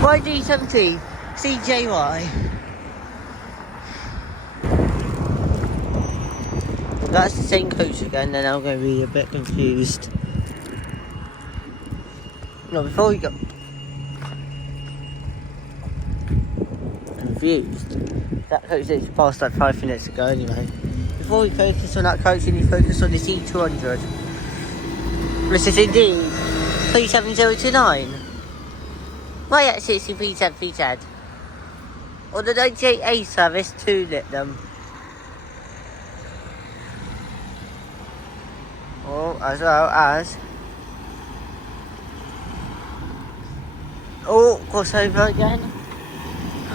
YD70 CJY. That's the same coach again, then I'm going to be a bit confused. No, before we go confused, that coach is passed like 5 minutes ago anyway. Before we focus on that coach, we need to focus on the C200. This is indeed 37029. Why actually it's 373Z? Or the 98A service to lit them. Oh, as well as. Oh, crossover again.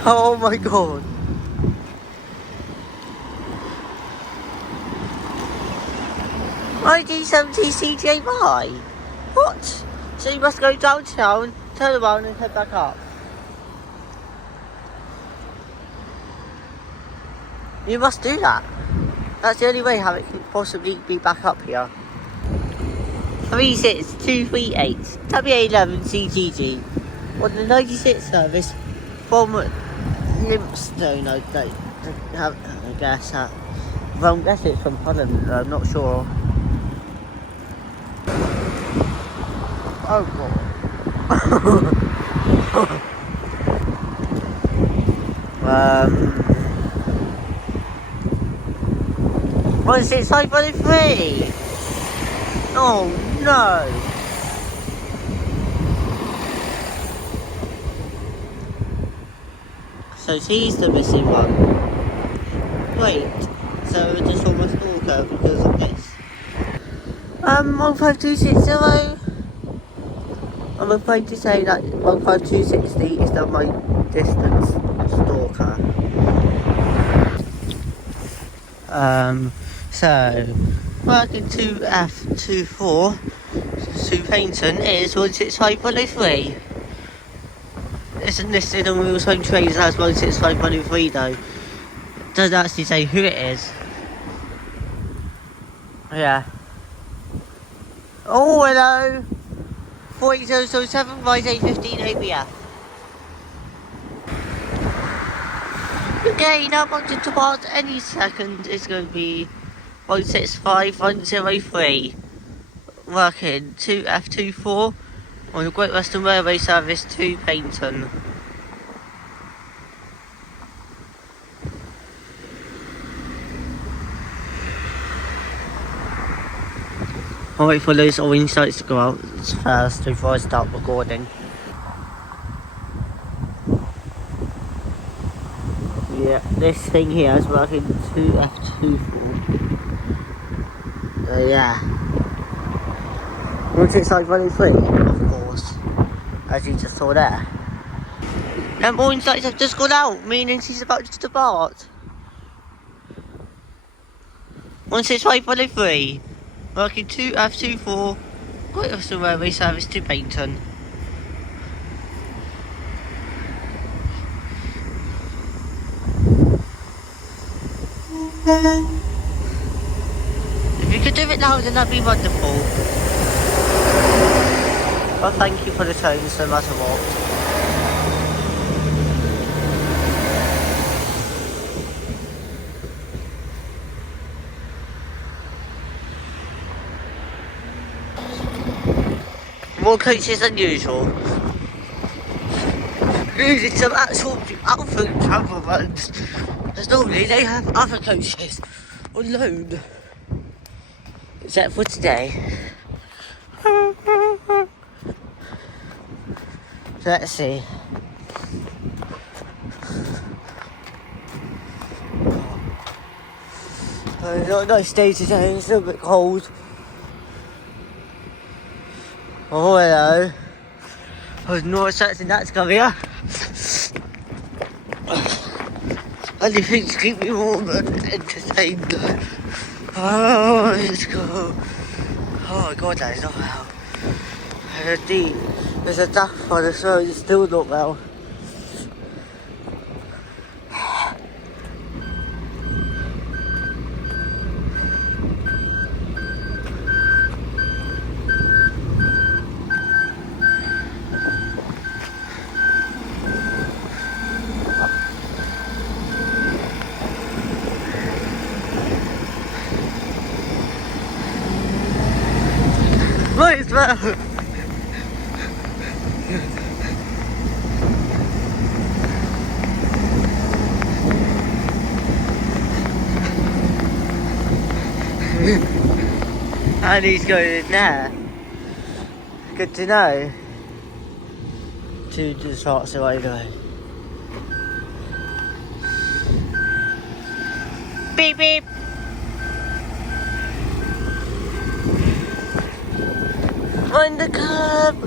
Oh my god. ID70 CJY. What? So you must go downtown, turn around and head back up. You must do that. That's the only way how it can possibly be back up here. 36238 WA11 CGG on the 96 service from Limpstone. I guess well, I guess it's from Holland. I'm not sure. Oh god. 16543. Oh no. So she's the missing one. Wait, so we're just almost stalker because of this. 15260. I'm afraid to say that 15260 is not my distance stalker. So working 2F24 to Paynton is 16503. Isn't listed on Wheels Home Traders as 16503 though. Doesn't actually say who it is. Yeah. Oh hello! 48007 Rise A15 ABF. Okay, now I'm to depart any second is going to be 165103. Working 2F24 on the Great Western Railway service to Paynton. I'll wait for those orange lights to go out first before I start recording. Yeah, this thing here is working 2F24. Yeah. 16523, of course. As you just saw there. Them orange lights have just gone out, meaning she's about to depart. 16523. Working 2F24. Great Western Railway service to Paynton. If you could do it now, then that'd be wonderful. Well, thank you for the tones, no matter what. More coaches than usual. Using some actual Alpha travel runs. As normally they have other coaches on loan. Except for today. So let's see. Not a nice day today, it's a little bit cold. Oh hello. I was not expecting that to come here. Anything to keep me warm and entertained. Oh, let's go. Oh my god, that is not well. There's a duff on the road, it's still not well. And he's going in there. Good to know. To the shots away though. Beep beep. Mind the curb.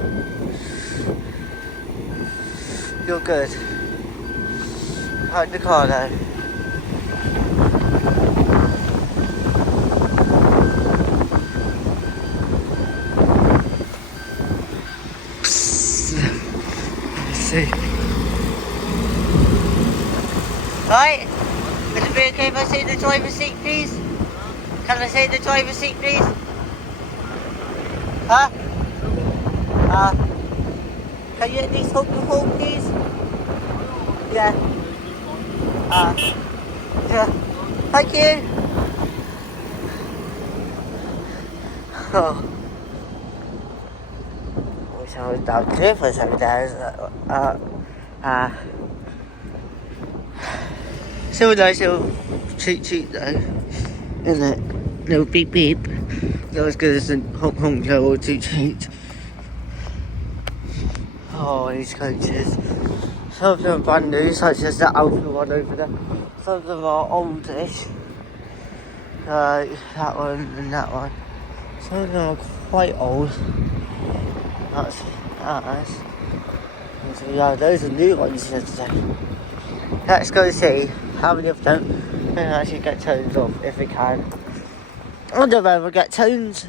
You're good. Behind the car though. See. Right, would it be okay if I sit in the driver's seat, please? Can I sit in the driver's seat, please? Huh? Can you at least hold the phone, please? Yeah. Yeah. Thank you. Oh. Wish I was down clear for some days. So nice little cheat though, isn't it? Little beep beep. Not as good as the honk honk little cheat. Oh, these coaches. Some of them are brand new, such as that Alpha one over there. Some of them are oldish. That one and that one. Some of them are quite old. That's nice. So yeah, those are new ones today. Let's go see how many of them can actually get tones off if we can. I wonder if I ever get tones.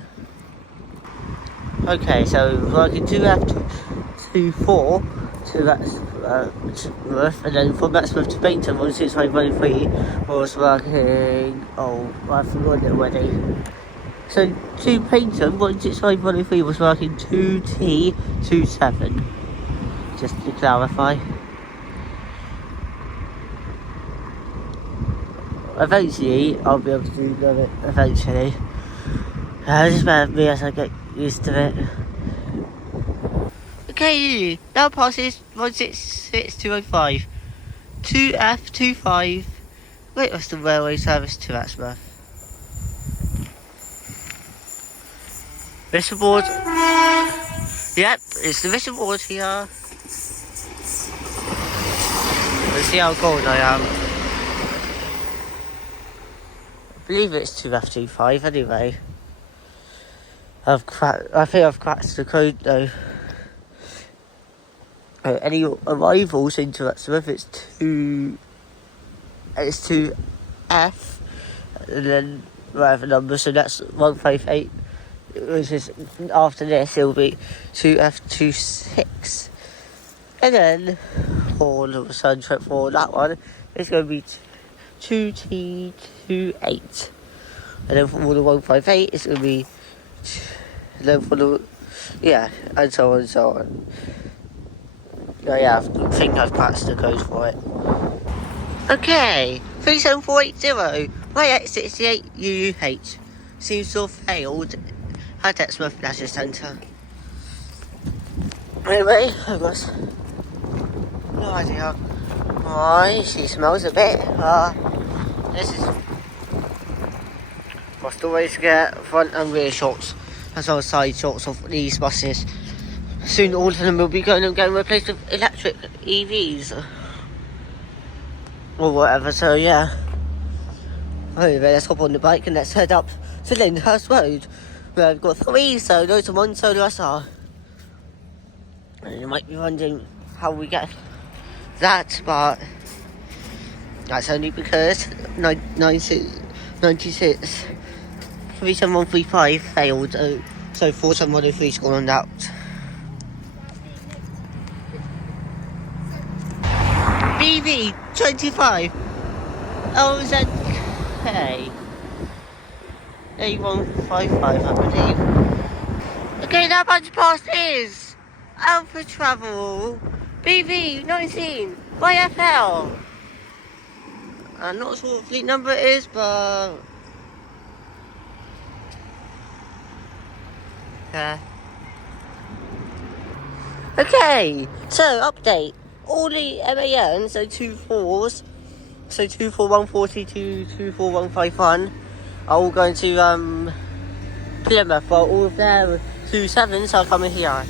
Okay, so we're working 2F24 to Exmouth, and then from Exmouth to Bainton 16513 was working. Oh, I forgot it already. So to Painton 16513 was working 2T27. Just to clarify. Eventually, I'll be able to do it. Eventually, just bear with me as I get used to it. Okay, now passes 166,205. 2F25. Wait, what's the railway service to Exmouth? Vista board. Yep, it's the Vista board here. Let's see how gold I am. I believe it's 2F25 anyway. I think I've cracked the code though. Any arrivals into Exmouth, it's 2F, and then whatever number, so that's 158. Which is after this, it'll be 2F26, and then for the return trip for that one, it's going to be 2T28, and then for the 158, it's going to be, and then for the, yeah, and so on and so on. Oh yeah, I think I've patched the code for it. Okay, 37480, my X68 UUH seems to have failed at Exmouth Leisure Centre. Anyway, I got no idea why she smells a bit. This is must always get front and rear shots as well as side shots of these buses. Soon all of them will be going and getting replaced with electric EVs or whatever, so yeah. Anyway, let's hop on the bike and let's head up to Lyndhurst Road, where I've got 3 solos and 1 solo SR. And you might be wondering how we get that, but that's only because 96 37135 failed, so 47103's gone out. BV 25 OZK A155, I believe. Okay, that bunch past is Alpha Travel BV 19 YFL. I'm not sure what fleet number it is, but yeah, Okay, so update. All the MAN, so 2 4s, so 24140 to 24151, are all going to Plymouth, while all of their 27s are coming here.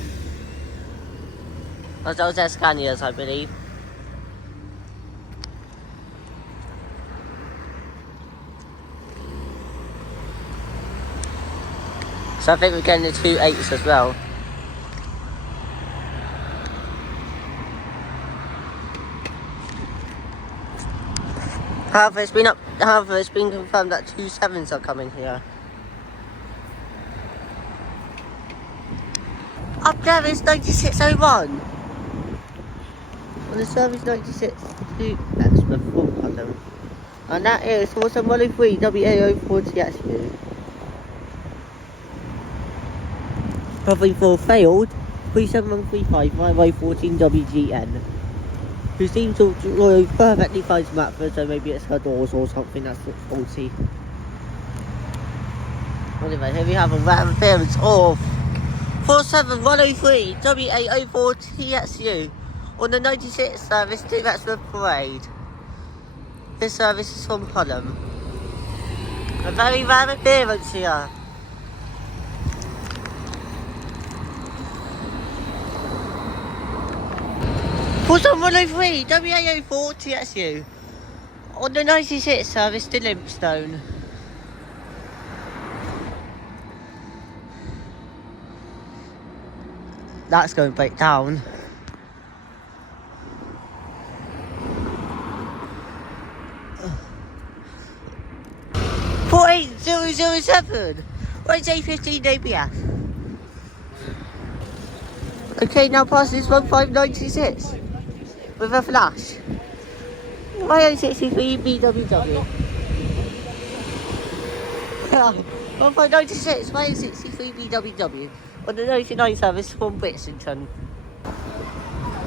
As those are Scanias, I believe. So I think we're getting the 2 8s as well. However, it's been confirmed that 2 7s are coming here. Up there is 9601. On the service 96 to Exmouth, Fulham. And that is for some 103 WAO40SU. Probably for failed 37135 YY14 WGN. Who seems to perfectly fine to Matford, so maybe it's her doors or something that's faulty. Anyway, here we have a random appearance of 47103 WA04TSU on the 96 service to Exmouth Parade. This service is from Fulham. A very rare appearance here. For 103 WA04TSU on the 96 service to Limpstone. That's going to break down. 48007. Where's A15 ABF? Okay, now pass this 1596 with a flash. YO63 BWW. 1596 YO63 BWW on the 99 service from Brixton.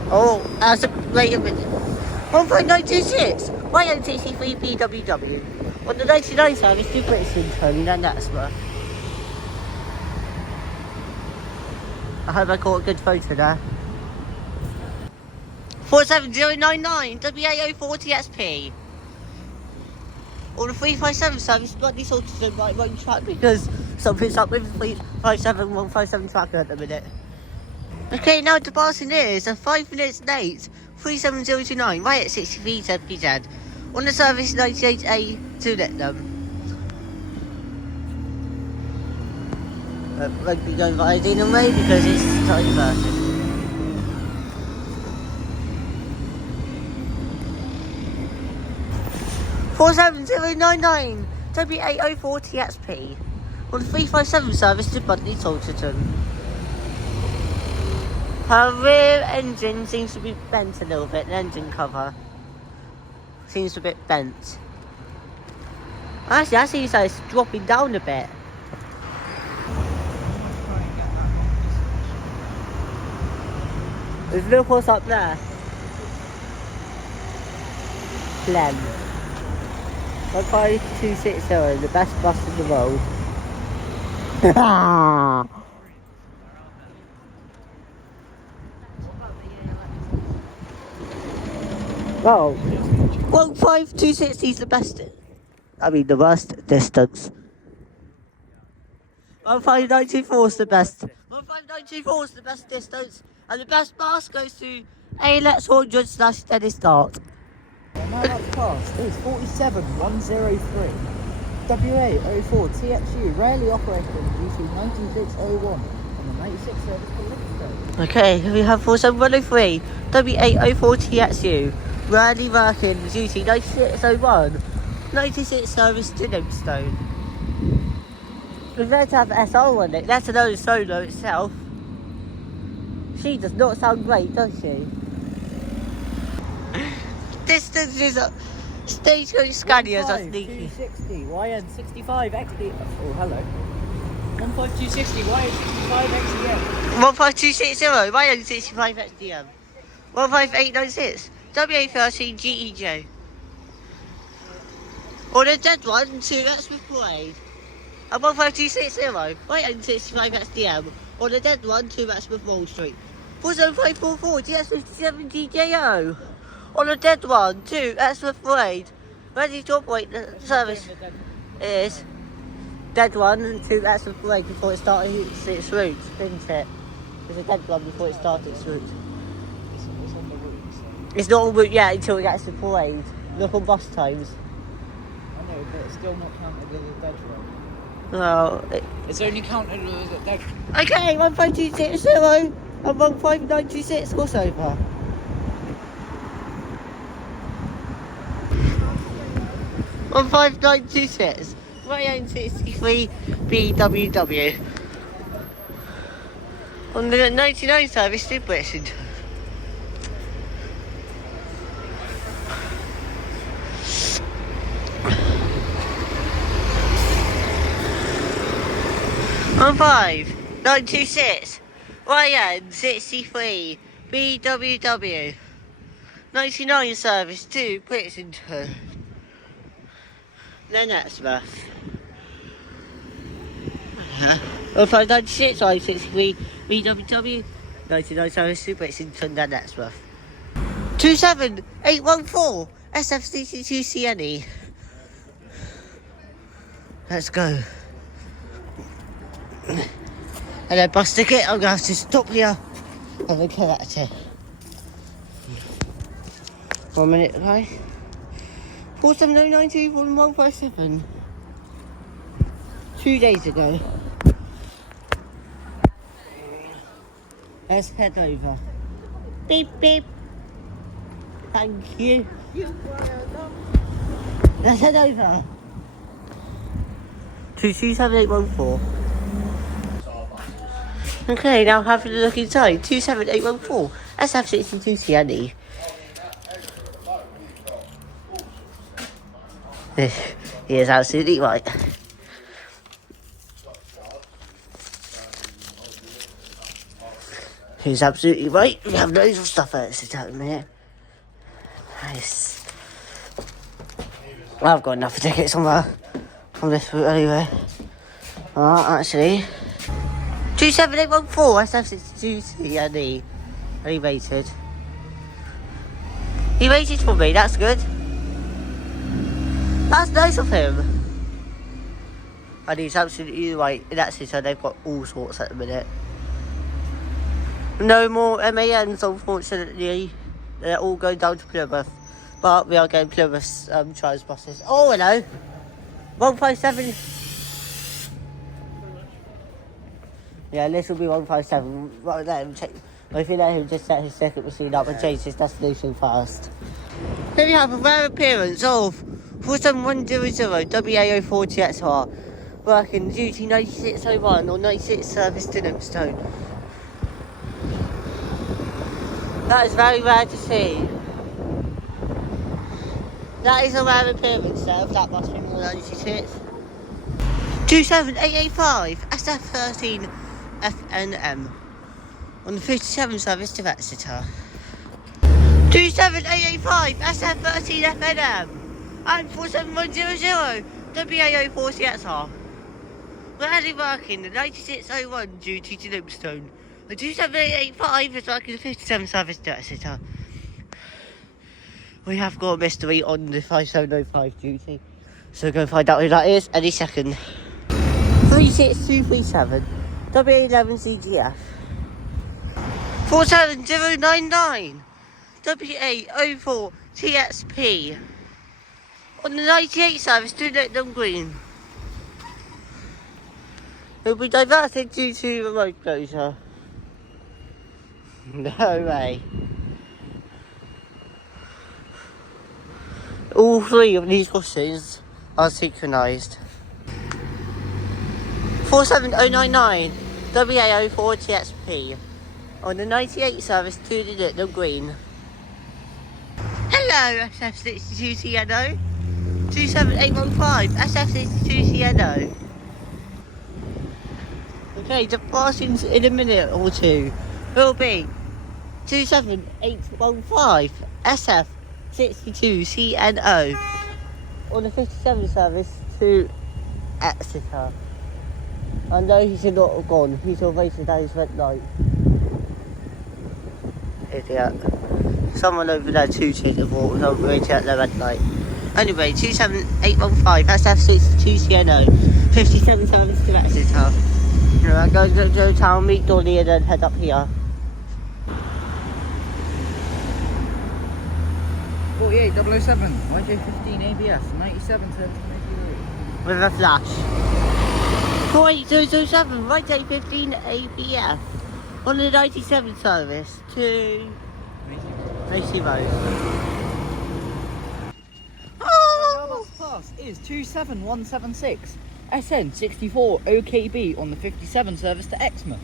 Oh, wait a minute. 15926 YO63 BWW on the 99 service to Brixton, and that's where. I hope I caught a good photo there. 47099 WAO40SP. On the 357 service, slightly sorted to the wrong track because something's up with the 357 157 tracker at the minute. Okay, now the passing is a 5 minutes late 37029 right at 63 ZPZ on the service 98A to let them. Won't be going via Dean Way because it's diverted. $47099 WA04TXP on the 357 service to Budley Salterton. Her rear engine seems to be bent a little bit, the engine cover seems a bit bent. Actually, I see it's dropping down a bit. Look what's up there. Clem. 15260, the best bus in the world. Well, 15260 is the best. I mean, the worst distance. 15924 is the best. 15924 is the best distance, and the best bus goes to ALX 100 / steady start. Now that's passed is 47103 WA04 TXU, rarely operated due to 9601 on the 96 service to Livingston. Okay, we have 47103 WA04 TXU, rarely working due to 9601 96 service to Livingston. We're meant to have SR on it, let alone solo itself. She does not sound great, does she? Distance is a stagecoach Scanias are sneaky. 15260 YN65 XD. Oh, hello. 15260 YN65 XDM. 15260 YN65 XDM. 15896 WA13 GEJ. Or the dead one to Exmouth Parade. And 15260 YN65 XDM. Or the dead one to Exmouth Wall Street. 40544 GS57 GJO. On a dead one, 2 Exmouth Parade. Ready to operate the service is dead one and 2 Exmouth Parade before it started its route, isn't it? There's a dead one before it started its route. It's on the route. So. It's not en route yet until it gets to parade. Look on bus times. I know, but it's still not counted as a dead one. Well, It's only counted as a dead one. okay, 15260 and 15926 crossover. On 5926, Rayon 63 BWW. On the 99 service to Britain. On 5926, Rayon 63 BWW. 99 service to Britain. Then Exmouth. On 596, I 63 BWW. 99 service to Brixton, then Exmouth. 27814 SFCC2CNE. Let's go. And then bus ticket, I'm going to have to stop here and collect it. 1 minute, guys. 47092 2 days ago. Let's head over. Beep beep. Thank you. Let's head over. 27814. Okay, now having a look inside. 27814 SF62CNE. He is absolutely right. He's absolutely right. We have loads of stuff at this at the minute. Nice. Well, I've got enough tickets on this route anyway. Actually. 27814 SF62CNE. And he waited. He waited for me, that's good. That's nice of him. And he's absolutely right. In that city, they've got all sorts at the minute. No more MANs, unfortunately. They're all going down to Plymouth. But we are getting Plymouth's Trans buses. Oh, hello. 157. Yeah, this will be 157. Right, let him check. If you let him just set his ticket machine up and change his destination fast. Here we have a rare appearance of 47100 WA040XR, working duty 9601 or 96 service to Limpstone. That is very rare to see. That is a rare appearance there, that must be more than 96. 27885 SF13 FNM on the 57 service to Exeter. 27885 SF13 FNM and 47100 WA040XR. We're only working the 9601 duty to Limpstone. The 27885 is working the 57 service to Exeter. We have got a mystery on the 5705 duty, so we're going to find out who that is any second. 36237 WA11CGF 47099 WA04TXP on the 98 service to Little Green. It will be diverted due to the road closure. No way. All three of these buses are synchronised. 47099 WA04TXP on the 98 service to the Little Green. Hello, SF62CNO. 27815 SF62CNO. Okay, the passings in a minute or two will be 27815 SF62CNO on the 57 service to Exeter. I know he should not have gone, he's still waiting down his red light. idiot. Someone over there tooting the water was on waiting at the red light. Anyway, 27815, that's F62CNO, 57 service to Exeter. Alright, go town, meet Donny and then head up here. 48007, YJ15 ABS, 97 service to Mercury. With a flash. 48007, right A15 ABF. On the 97 service to Macy Road. Oh! Pass is 27176, SN64 OKB on the 57 service to Exmouth.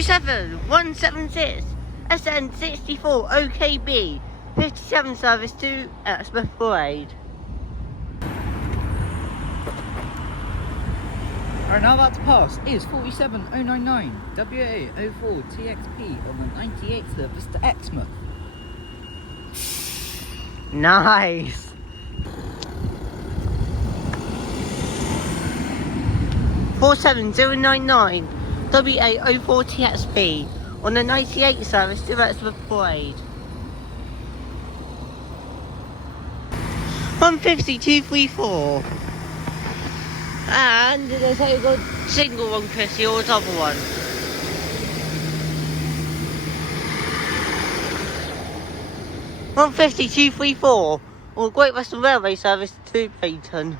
Seven 176 SN64 OKB 57 service to Exmouth Parade. Alright, now about to pass is 47099 WA04 TXP on the 98 service to Exmouth. Nice. 47099 WA04 TXP on the 98 service to Exmouth Parade. 15234. And there's a good single one, Chrissy, or double one. $152.34 on Great Western Railway service to Payton.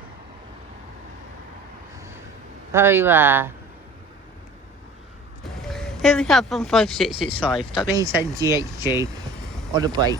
Very rare. Here we have 15665 WHNGHG on the break.